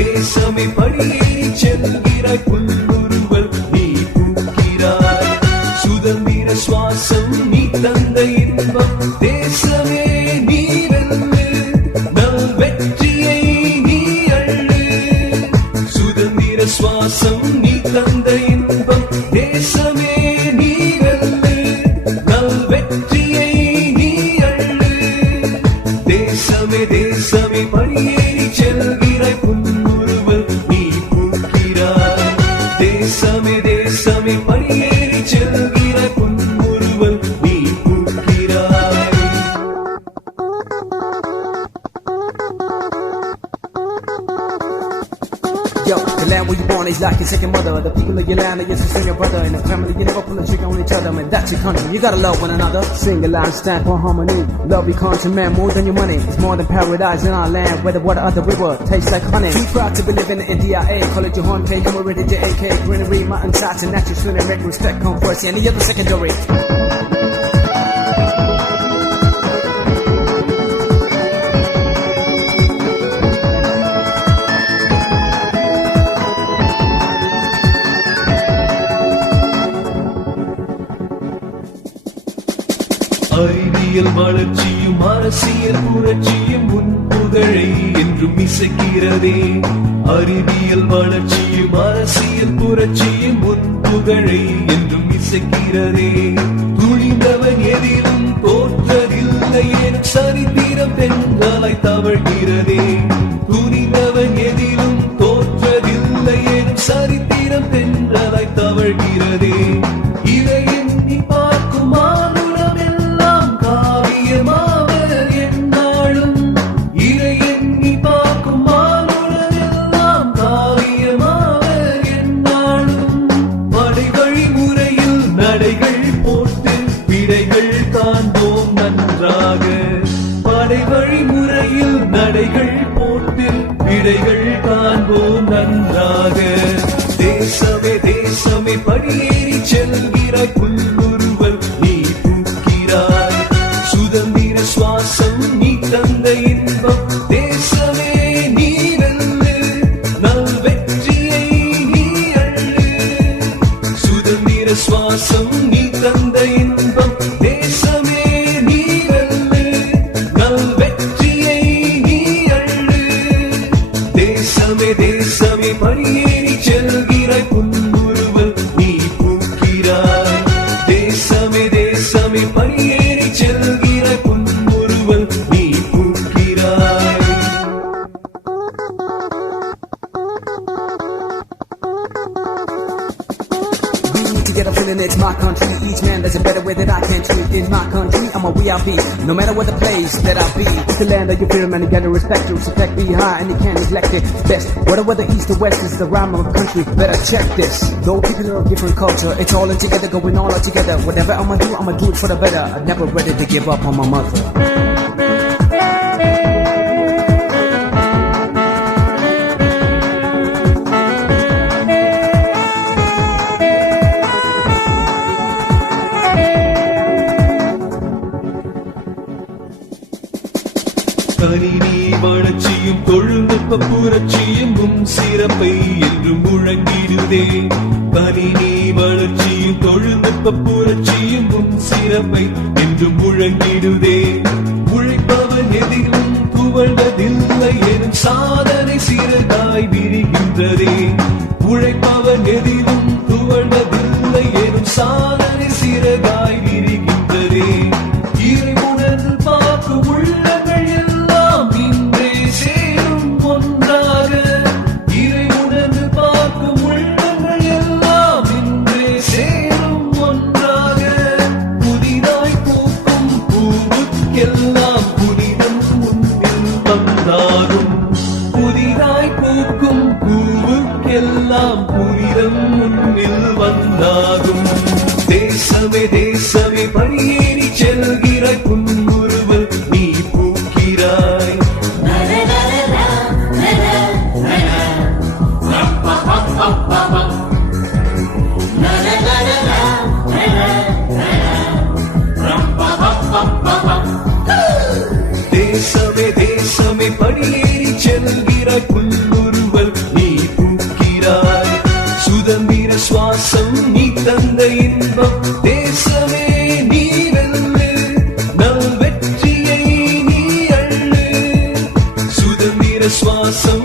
தேசமே படியேறி செல்கிறாய் புல்லுருவல் நீ பூக்கிறாய் சுதந்திர சுவாசம் நீ தந்த இன்பம் தேசமே நீ வெல்லு நல் வெற்றியை நீ அள்ளு சுதந்திர சுவாசம் நீ தந்த இன்பம் தேசமே நீ வெல்லு நல் வெற்றியை நீ அள்ளு தேசமே தேசமே படியேறி செல்கிறாய் புன்முறுவல் நீ பூக்கிறாய் தேசமே தேசமே படியேறி செல்கிறாய் புன்முறுவல் நீ பூக்கிறாய். Yo, the land where you born is like your second mother. The people of your land are your sister and your brother. In the family, you never pull a trick on each other. Man, that's your country. You gotta love one another. Sing a line, stand for harmony. Love your country, man, more than your money. It's more than paradise in our land, where the water of the river tastes like honey. Too proud to be living in DIA. Call it your home pay, come already to AK. Greenery, mountain sides, and natural swimming, make respect come first. Any other secondary. அறிவியல் வளர்ச்சியும் அரசியல் புரட்சியும் உன் புகழை என்றும் இசைக்கிறதே அறிவியல் வளர்ச்சியும் அரசியல் புரட்சியும் உன் புகழை என்றும் இசைக்கிறதே துணிந்தவன் எதிலும் தோற்றதில்லை எனும் சரித்திரம் பெண்களாய் தவழ்கிறதே துணிந்தவன் எதிலும் தோற்றதில்லை எனும் சரித்திரம் பெண்களாய் தவழ்கிறதே இதை எண்ணி பார்க்கும் நடைகள் போட்டு விடைகள் காண்போம் நன்றாக தேசமே தேசமே படியேறி செல்கிறாய் புல்லுருவல் நீ பூக்கிறாய் சுதந்திர சுவாசம் நீ தந்த இன்பம் தேசமே நீ வெல்லு நல் வெற்றியை நீ அள்ளு சுதந்திர சுவாசம் நீ தந்த இன்பம் தேசமே நீ வெல்லு நல் வெற்றியை தேசமே தேசமே படியேறி செல்கிறாய் புன்முறுவல் நீ பூக்கிறாய் தேசமே தேசமே படியேறி செல்கிறாய் புன்முறுவல் நீ பூக்கிறாய். Together feeling it's my country. Each man there's a better way that I can treat. In my country, I'm a VIP. No matter what the place that I be. It's the land of your freedom and you gotta respect it. Respect be high and you can't neglect it. Best, whatever the east or west is the rhyme of the country. Better check this. Though people are of different culture, it's all in together, going all out together. Whatever I'ma do it for the better. I'm never ready to give up on my mother. கணினி வளர்ச்சியும் தொழில்நுட்ப புரட்சியும் உன் சிறப்பை என்று முழங்கிடுதே கணினி வளர்ச்சியும் தொழில்நுட்ப புரட்சியும் உன் சிறப்பை என்று முழங்கிடுதே உழைப்பவன் எதிலும் துவழ்வதில்லை எனும் சாதனை சிறகாய் விரிகின்றதே உழைப்பவன் எதிலும் துவழ்வதில்லை எனும் சாதனை சிறகாய் விரிகின்றதே இறை உணர்ந்து பார்க்கும் உள்ளங்கள் எல்லாம் இன்றே சேரும் ஒன்றாக இறை உணர்ந்து பார்க்கும் உள்ளங்கள் எல்லாம் இன்றே சேரும் ஒன்றாக புதிதாய் பூக்கும் பூவுக்கெல்லாம் புனிதம் முன்னில் வந்தாகும் புதிதாய் பூக்கும் பூவுக்கெல்லாம் புனிதம் முன்னில் வந்தாகும் தேசமே தேசமே படியேறி செல்கிறாய் புன்முறுவல் நீ பூக்கிறாய் தேசமே தேசமே படியேறி செல்கிறாய் புன்முறுவல் தந்த இன்பம் தேசமே நீ வெல்லு நல் வெற்றியை நீ அள்ளு சுதந்திர சுவாசம்